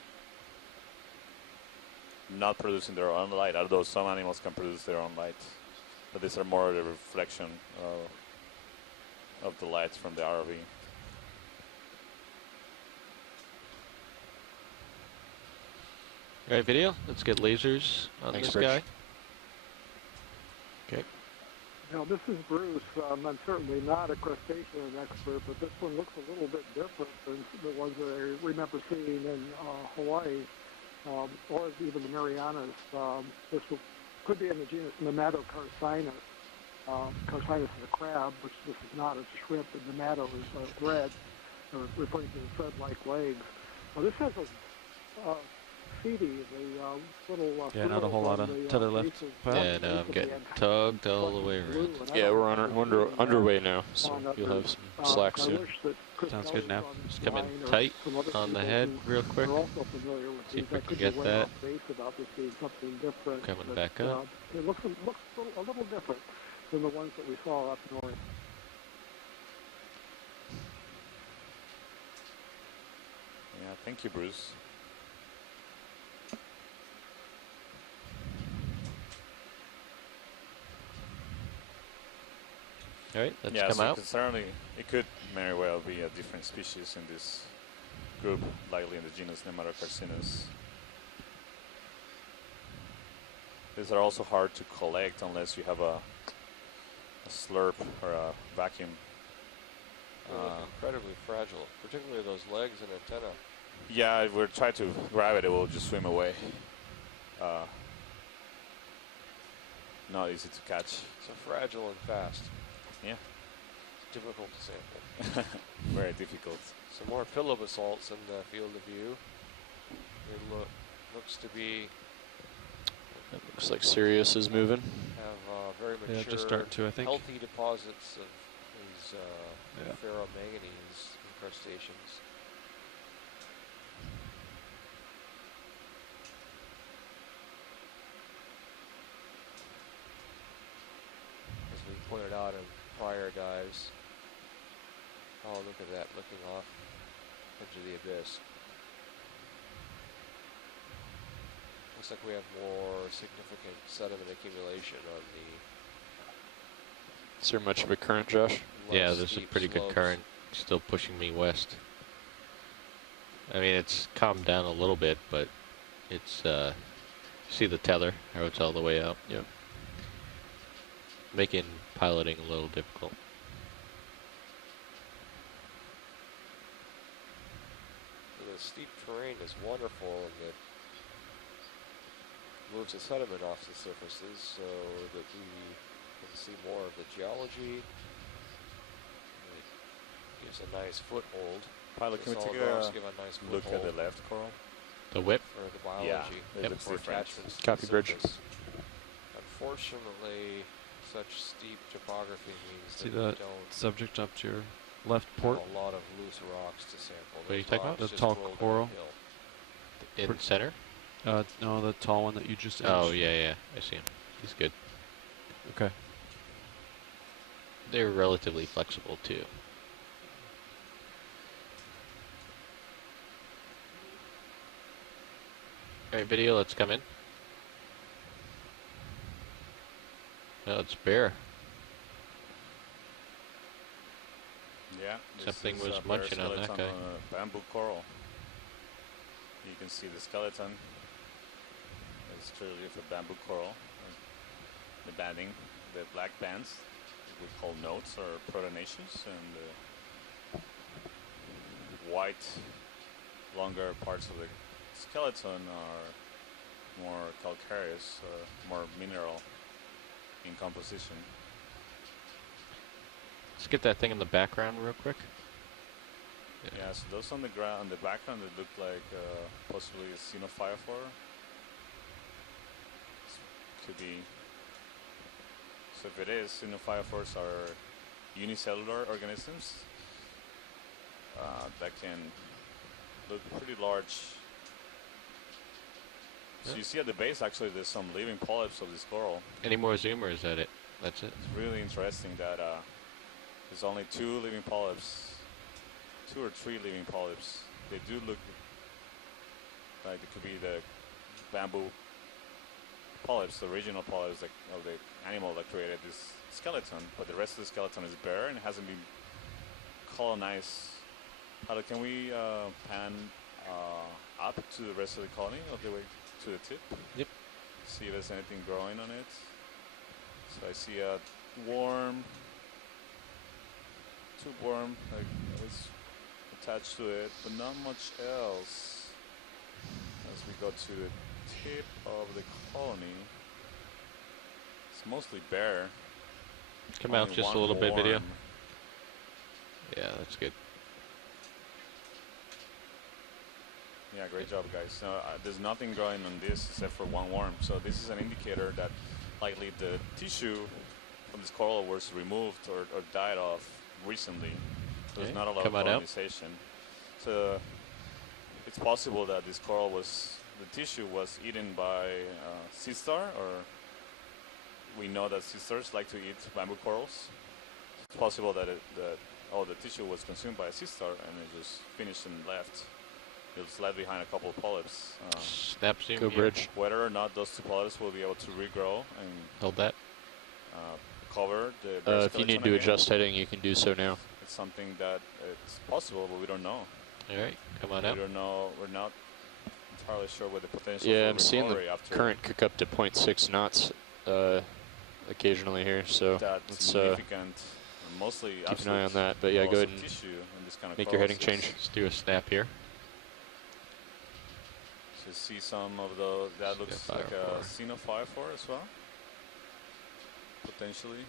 Not producing their own light, although some animals can produce their own light. But these are more the reflection of the light from the ROV. All right, video. Let's get lasers on Thanks, this Rich. guy. Okay. Now, this is Bruce. I'm certainly not a crustacean expert, but this one looks a little bit different than the ones that I remember seeing in Hawaii, or even the Marianas. This could be in the genus Nematocarcinus. Carcinus is a crab, which this is not. It's a shrimp, and nemato is a thread, referring to the thread-like legs. Well, this has a feety, the little Yeah, not a whole lot of tether left. Yeah, no, I'm getting tugged all the way around. Yeah, we're on our underway now, so you'll have some slack soon. Sounds good now. Just come in tight on the head real quick. See if we can get that. Coming back up. It looks a little different than the ones that we saw up north. Yeah, thank you, Bruce. All right, let's Yeah, come so out. certainly it could very well be a different species in this group, likely in the genus Nematocarcinus. These are also hard to collect unless you have a slurp or a vacuum. They look incredibly fragile, particularly those legs and antenna. Yeah, if we try to grab it, it will just swim away. Not easy to catch. So fragile and fast. Yeah. Difficult to sample. Very difficult. Some more pillow basalts in the field of view. It looks to be It looks like Sirius is moving. have very mature, Yeah, just starting to, I think. healthy deposits of these Yeah. ferromanganese incrustations. As we pointed out in prior dives. Oh, look at that, looking off into the abyss. Looks like we have more significant sediment accumulation on the Is there much of a current, Josh? Yeah, less there's a steep pretty good slopes. current still pushing me west. I mean, it's calmed down a little bit, but it's, see the tether, how it's all the way up? Yep. Making piloting a little difficult. So the steep terrain is wonderful and it moves the sediment off the surfaces so that we can see more of the geology. It gives a nice foothold. Pilot, can we The take solid rocks a give a nice look at foothold the left coral? The whip? for the biology. Yeah, it looks for different. attachments to Copy, the Bridge. surface. Unfortunately, such steep topography means See that we that don't subject up to your left have port? a lot of loose rocks to sample. What are you Those talking about? rocks The just tall roll coral? downhill. In center? No, the tall one that you just Oh, etched. yeah, I see him. He's good. Okay. They're relatively flexible, too. All right, video, let's come in. Oh, it's bare. Yeah. this Something is was a bear munching on that skeleton guy. a bamboo coral. You can see the skeleton. It's clearly a bamboo coral. The banding, the black bands, we call notes or protonaceous, and the white, longer parts of the skeleton are more calcareous, more mineral in composition. Let's get that thing in the background real quick. Yeah, so those on the ground, on the background, that look like possibly a xenophyrophore. Could be. So if it is, xenophyrophores are unicellular organisms that can look pretty large. So you see at the base, actually, there's some living polyps of this coral. Any more zoom, or is that it? That's it? It's really interesting that there's only 2 living polyps, 2 or 3 living polyps. They do look like it could be the bamboo polyps, the original polyps of the animal that created this skeleton, but the rest of the skeleton is bare and it hasn't been colonized. How can we pan up to the rest of the colony, all the way to the tip? Yep. See if there's anything growing on it. So I see a worm, tube worm, like it's attached to it, but not much else. As we go to the tip of the colony, it's mostly bare. Come out Only just a one little bit, video. worm. Yeah, that's good. Yeah, great job, guys. There's nothing growing on this except for one worm. So this is an indicator that likely the tissue from this coral was removed or died off recently. There's Okay, not a lot of come on out. colonization. So it's possible that this coral the tissue was eaten by sea star, or we know that sea stars like to eat bamboo corals. It's possible that all the tissue was consumed by a sea star and it just finished and left. You'll slide behind a couple of polyps. Snap zoom Go here. bridge. Whether or not those two polyps will be able to regrow and Hold that. cover the If you need skeleton to again, adjust heading, you can do so now. it's something that it's possible, but we don't know. All right, come on We out. don't know. We're not entirely sure what the potential Yeah, for I'm seeing the recovery after current kick up to 0.6 knots occasionally here, so that let's significant. Mostly keep an eye on absolute that. But yeah, loss go ahead of and tissue in this kind of make your heading corals. change. Let's do a snap here. So see some of those. That looks Snap like fire a Xenophyophore as well. Potentially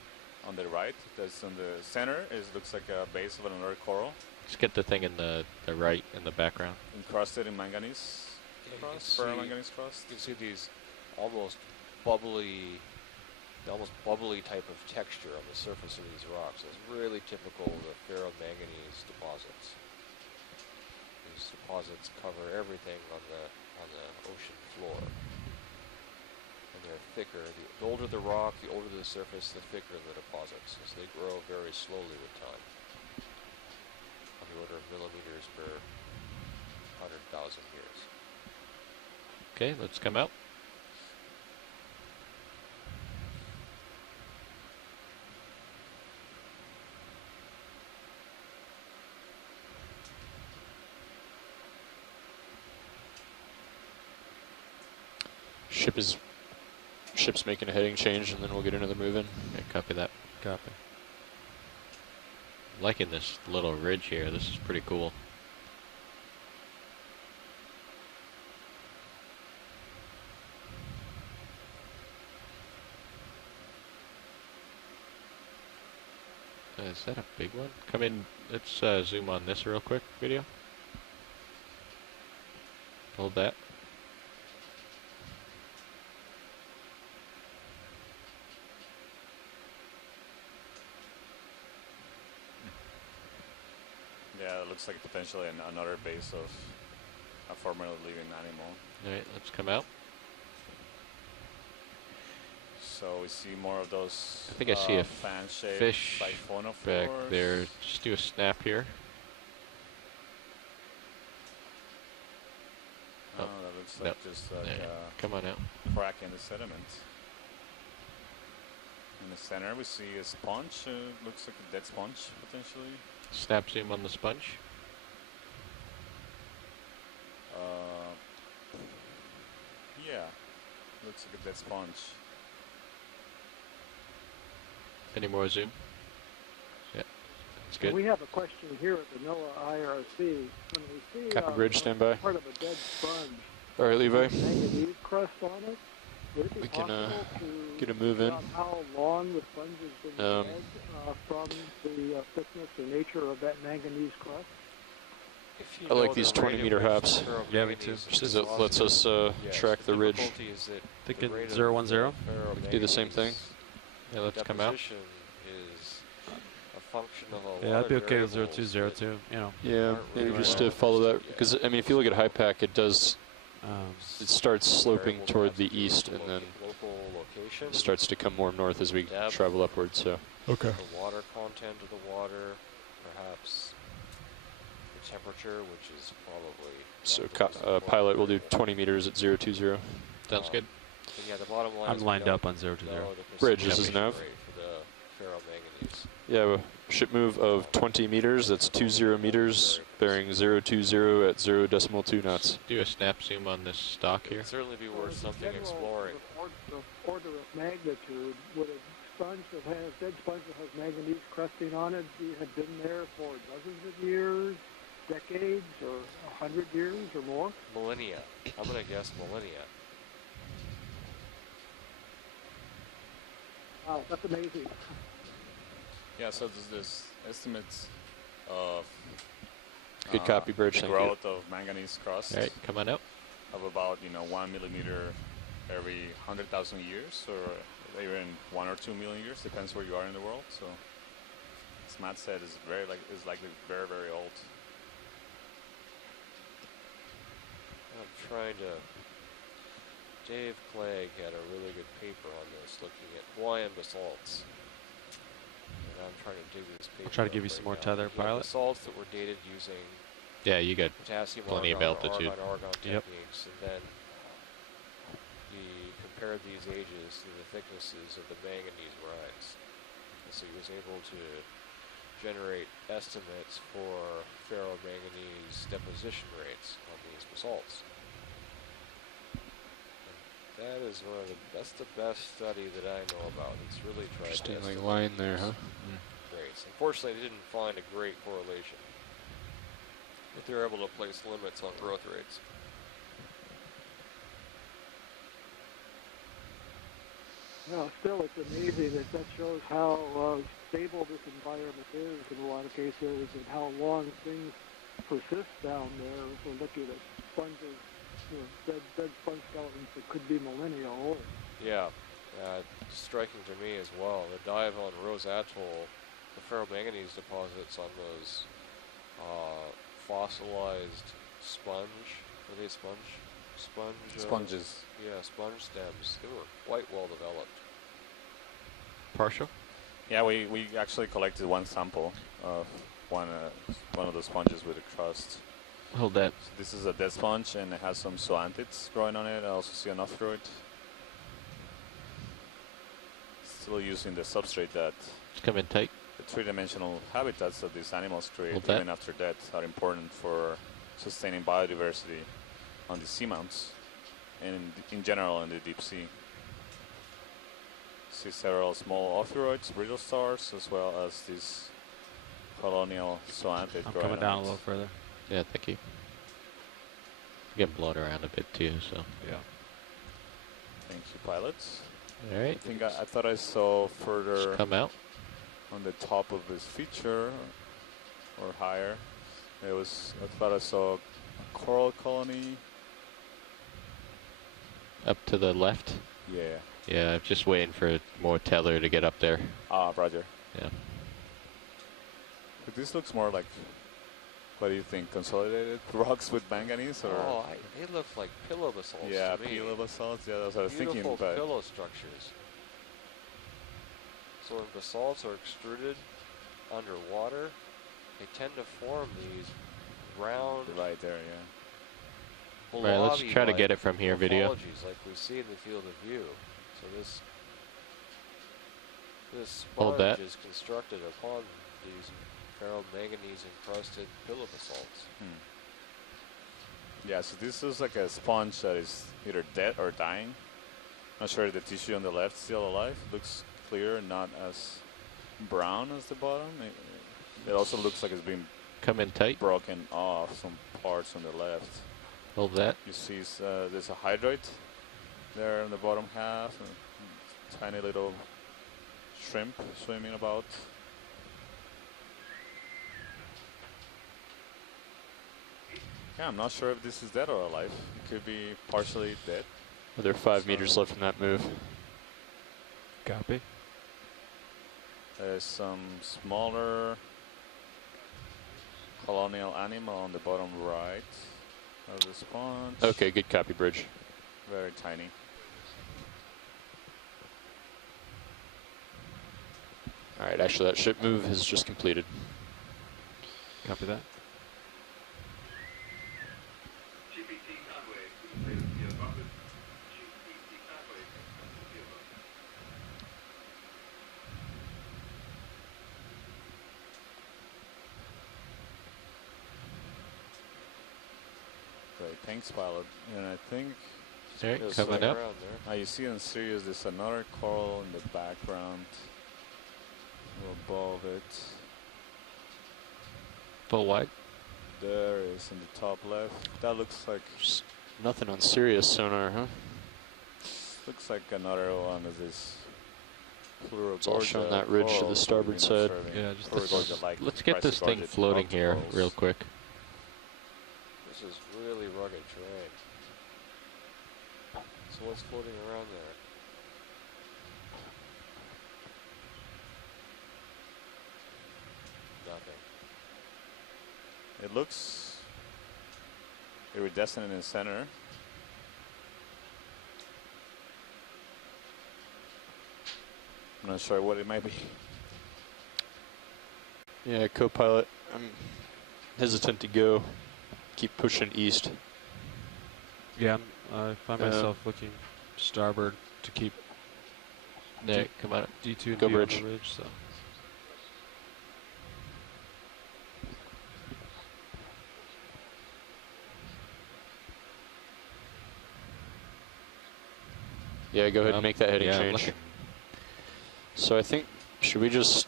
on the right. That's on the center. Looks like a base of another coral Let's get the thing in the right in the background. encrusted in manganese Yeah, you crust, can see- ferromanganese crust. You can see these almost bubbly, the almost bubbly type of texture on the surface of these rocks. It's really typical of the ferromanganese deposits. These deposits cover everything on the ocean floor, and they're thicker. The older the rock, the older the surface, the thicker the deposits. So they grow very slowly with time, on the order of millimeters per 100,000 years. Okay, let's come out. Ship's making a heading change, and then we'll get another move in. Okay, copy that. Copy. Liking this little ridge here. This is pretty cool. Is that a big one? Come in. Let's zoom on this real quick. Video. Hold that. Yeah, it looks like potentially another base of a formerly living animal. All right, let's come out. So we see more of those. I think I see a fan-shaped fish siphonophores back there. Just do a snap here. Oh, Oh, that looks no. like just like Yeah, a come on out. crack in the sediment. In the center, we see a sponge. Looks like a dead sponge, potentially. Snap zoom on the sponge. Yeah, looks like a dead sponge. Any more zoom? Yeah, that's good. We have a question here at the NOAA IRC. When we see Copy bridge, stand by. part of a dead sponge, All right, Levi. with manganese crust on it, would it be We can, possible to get a move figure in. out how long the sponge has been Um, dead from the thickness or nature of that manganese crust? If you I like know these the rate 20-meter at which hops. the ferromanganese Yeah, me too. is Just as it lets deposited, us yes, track the ridge. difficulty is that Thinking the rate of 010? the We can do the same thing. ferromanganese Yeah, let's come out. deposition is a function of a lot Yeah, I'd be of okay with variables 0202. You know, Yeah, aren't maybe really just well to follow that, understood because yet. I mean, if you look at high pack, it does. um, It starts sloping Variables toward have the to do with east, the and then local location, starts to come more north as we Depth. travel upwards. So Okay. the water content of the water, perhaps the temperature, which is probably not so the most important pilot will do variable. 20 meters at 020. Sounds good. But yeah, the bottom line I'm is we lined don't up on 020. know the Bridge, this is precipitation nav. rate for the ferromanganese. Yeah, a ship move of 20 meters. That's 20 meters, bearing 020 at 0.2 knots. Do a snap zoom on this stock It here. would certainly be worth the something general exploring. Order of magnitude, would a sponge that has dead sponge that has manganese crusting on it have been there for dozens of years, decades, or 100 years or more? Millennia. I'm going to guess millennia. Wow, that's amazing. Yeah, so there's this estimates of Good copy, Bridge. the Thank you. growth of manganese crust All right, come on out. of about 1 millimeter every 100,000 years, or even 1 or 2 million years, depends where you are in the world. So, as Matt said, is likely very, very old. I'm trying to... Dave Clegg had a really good paper on this, looking at Hawaiian basalts. And I'm trying to dig this paper I'll try to up give you right some more now. tether, He had pilot. basalts that were dated using Yeah, you got potassium plenty of argon, altitude. argon Yep. techniques, and then he compared these ages to the thicknesses of the manganese rides. And so he was able to generate estimates for ferromanganese deposition rates on these basalts. And that is that's the best study that I know about. It's really tried to Interesting estimate line there, these huh? rates. Unfortunately, they didn't find a great correlation, but they were able to place limits on growth rates. No, still, it's amazing that shows how stable this environment is in a lot of cases and how long things persist down there. If we're looking at sponges, dead sponge skeletons that could be millennia old. Yeah, striking to me as well. The dive on Rose Atoll, the ferromanganese deposits on those fossilized sponge. Are they sponge? Sponges. Yeah, sponge stems. They were quite well developed. Partial? Yeah, we actually collected one sample of one of the sponges with a crust. Hold that. So this is a dead sponge, and it has some zoanthids growing on it. I also see an off-through it. Still using the substrate that It's coming tight. the three-dimensional habitats that these animals create, Hold that. even after death, are important for sustaining biodiversity on the seamounts and in general in the deep sea. See several small ophiroids, brittle stars, as well as these colonial zoanthids I'm growing coming on down a it. little further. Yeah, thank you. Getting blown around a bit too, so. Yeah. Thank you, pilots. All right. I thought I saw further Just come out. on the top of this feature or higher. I thought I saw a coral colony. Up to the left. Yeah. Yeah, I'm just waiting for more tether to get up there. Ah, roger. Yeah. But this looks more like, what do you think, consolidated rocks with manganese? Or They look like pillow basalts yeah, to me. pillow basalts. Yeah, that's what I was thinking. Beautiful But pillow structures. So when basalts are extruded underwater, they tend to form these round, right there, yeah. Right, let's try to get it from here, video. morphologies like we see in the field of view. So this Hold sponge that. is constructed upon these ferromanganese encrusted pillow basalts. Yeah, so this is like a sponge that is either dead or dying. Not sure if the tissue on the left is still alive. Looks clear, not as brown as the bottom. It also looks like it's been Come in tight. broken off some parts on the left. Hold that. You see there's a hydroid there in the bottom half, and tiny little shrimp swimming about. Yeah, I'm not sure if this is dead or alive. It could be partially dead. Well, there are 5 meters left in that move. Copy. There's some smaller colonial animal on the bottom right of the sponge. Okay, good copy, Bridge. Very tiny. All right, actually, that ship move has just completed. Copy that. Great, thanks, pilot. And I think All right, Just coming swing up. around there. you see on Sirius there's another coral in the background, above it. Full wide. There is in the top left. That looks like Nothing on Sirius sonar, huh? another one of this. It's all showing that ridge to the starboard side. Yeah, just Let's get this thing floating here real quick. This is really rugged terrain. So what's floating around there? Nothing. It looks iridescent in the center. I'm not sure what it might be. Yeah, co-pilot, I'm hesitant to go keep pushing east. Yeah, I find myself looking starboard to keep Nick, come on. D2 and Go V on bridge. the ridge. So Yeah, go ahead and make that heading yeah, I'm change. looking. So I think, should we just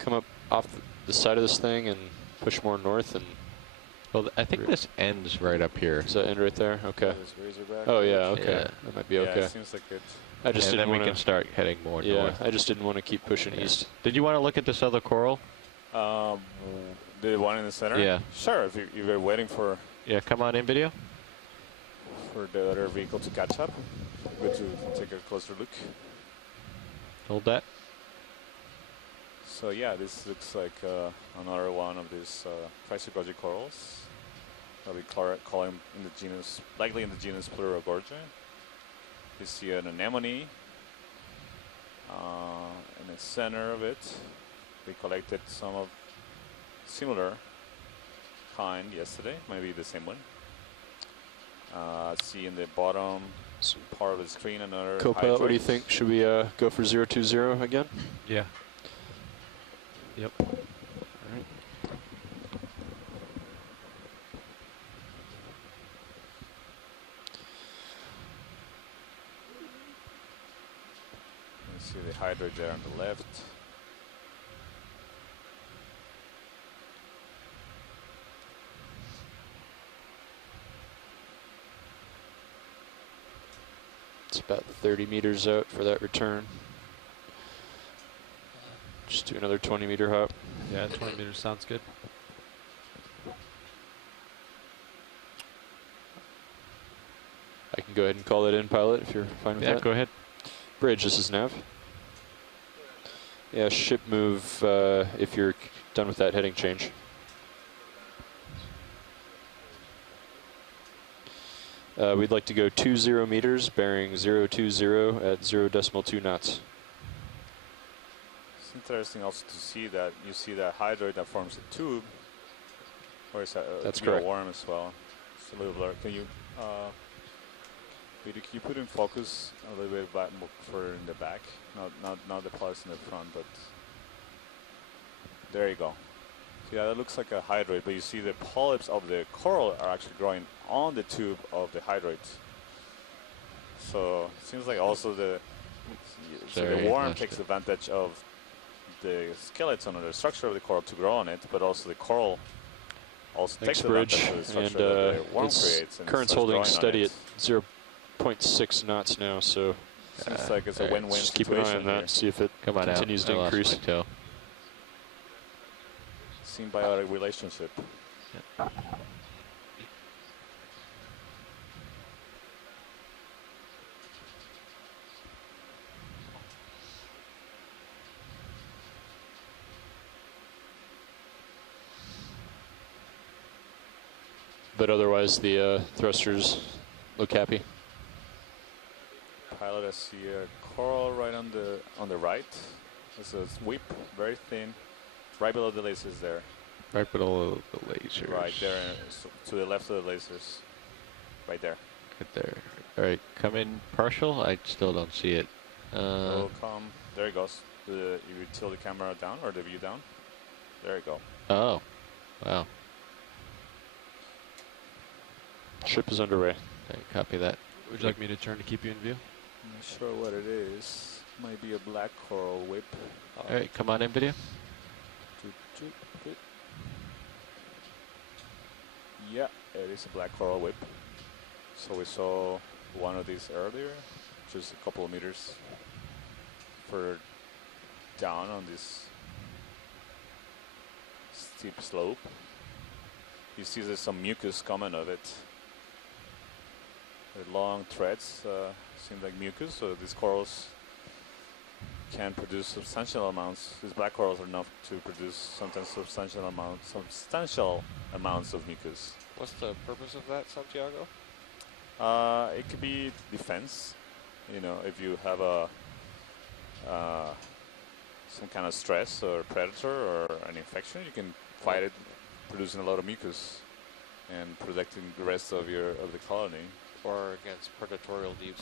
come up off the side of this thing and push more north? And Well, I think this ends right up here. does that end right there? Okay. This Razorback Oh yeah, ridge. okay. Yeah. That might be Yeah, okay. it seems like it. I just And didn't then we want can start heading more Yeah, north. I just didn't want to keep pushing Yeah. east. Did you want to look at this other coral? The one in the center? Yeah. Sure, if you're waiting for Yeah, come on in video. the other vehicle to catch up. Good to take a closer look. Hold that. So yeah, this looks like another one of these Chrysogorgia corals that we call them in the genus, likely in the genus Pleurogorgia. You see an anemone in the center of it. We collected some of similar kind yesterday, maybe the same one. See in the bottom part of the screen another Co-pilot, what do you hydroid. think? Should we go for 020 again? yeah. Yep. You see the hydroid there on the left. It's about 30 meters out for that return. Just do another 20-meter hop. Yeah, 20 meters sounds good. I can go ahead and call that in, pilot, if you're fine with Yeah, that. go ahead. Bridge, this is Nav. Yeah, ship move if you're done with that heading change. We'd like to go 20 meters, bearing 020 at 0.2 knots. It's interesting also to see that you see that hydroid that forms a tube. Or is that That's could be a correct. worm as well? It's a little blurry. Can you put in focus a little bit back, more further in the back? Not the parts in the front, but there you go. Yeah, that looks like a hydroid, but you see the polyps of the coral are actually growing on the tube of the hydroid. So it seems like also the Sorry, worm lost takes it. advantage of the skeleton or the structure of the coral to grow on it, but also the coral also Thanks, takes Bridge. advantage of the And structure that the worm its creates. And current's starts holding growing on steady it. at 0.6 knots now, so Seems like it's a alright, win-win just keep an eye situation on that, here. see if it Come on continues out. to I lost increase. my toe. Symbiotic relationship. But otherwise, the thrusters look happy. Pilot, I see a coral right on the right. It's a sweep, very thin, right below the lasers there. Right below the lasers. Right there, so to the left of the lasers. Right there. Right there. All right, come in partial. I still don't see it. It'll come. There it goes. You tilt the camera down or the view down. There you go. Oh, wow. Ship is underway. Okay, copy that. Would you like me to turn to keep you in view? I'm not sure what it is. Might be a black coral whip. All right, come on in video. Good. Yeah, it is a black coral whip. So we saw one of these earlier, just a couple of meters further down on this steep slope. You see there's some mucus coming of it. The long threads seem like mucus, so these corals can produce substantial amounts. These black corals are enough to produce sometimes substantial amounts of mucus. What's the purpose of that, Santiago? It could be defense. You know, if you have a some kind of stress or predator or an infection, you can fight it, producing a lot of mucus. and protecting the rest of the colony. Or against predatorial deep